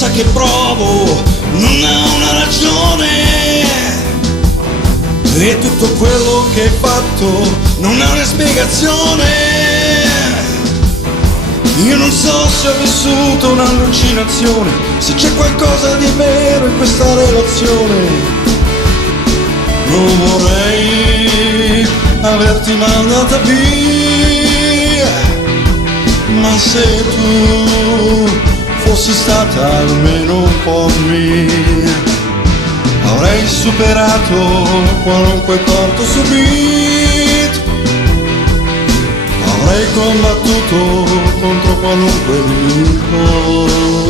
sa che provo non ha una ragione, e tutto quello che hai fatto non ha una spiegazione. Io non so se ho vissuto un'allucinazione, se c'è qualcosa di vero in questa relazione. Non vorrei averti mandata via, ma se tu fossi stata almeno un po' mia, avrei superato qualunque torto subito, avrei combattuto contro qualunque nemico.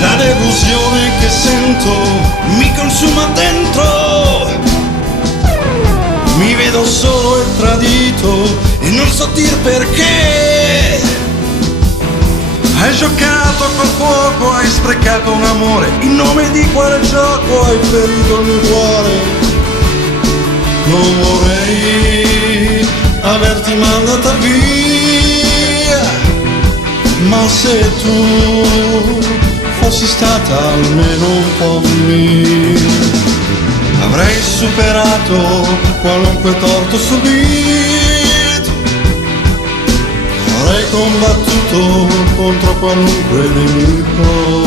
La delusione che sento mi consuma dentro, mi vedo solo e tradito e non so dir perché. Hai giocato col fuoco, hai sprecato un amore, in nome di quale gioco hai ferito il mio cuore. Non vorrei averti mandata via, ma se tu fossi stata almeno un po' mia, avrei superato qualunque torto subito, avrei combattuto contro qualunque nemico.